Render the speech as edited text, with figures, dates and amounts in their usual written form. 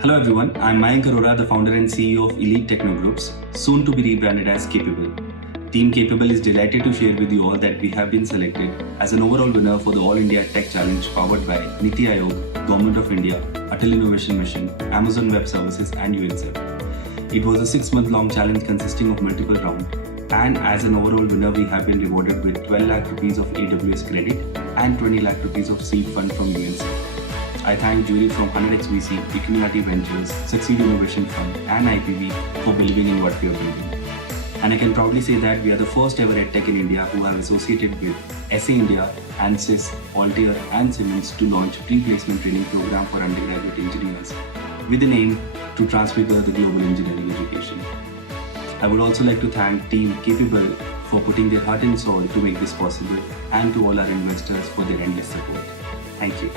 Hello everyone, I'm Mayank Arora, the founder and CEO of Elite Techno Groups, soon to be rebranded as Capable. Team Capable is delighted to share with you all that we have been selected as an overall winner for the All India Tech Challenge powered by Niti Aayog, Government of India, Atal Innovation Mission, Amazon Web Services and UNICEF. It was a 6-month-long challenge consisting of multiple rounds, and as an overall winner we have been rewarded with 12 lakh rupees of AWS credit and 20 lakh rupees of seed fund from UNICEF. I thank jury from 100x VC, Equinity Ventures, Succeed Innovation Fund and IPV for believing in what we are building. And I can proudly say that we are the first ever EdTech in India who have associated with SA India, ANSYS, Altair and Siemens to launch pre-placement training program for undergraduate engineers with an aim to transfigure the global engineering education. I would also like to thank Team Capable for putting their heart and soul to make this possible, and to all our investors for their endless support. Thank you.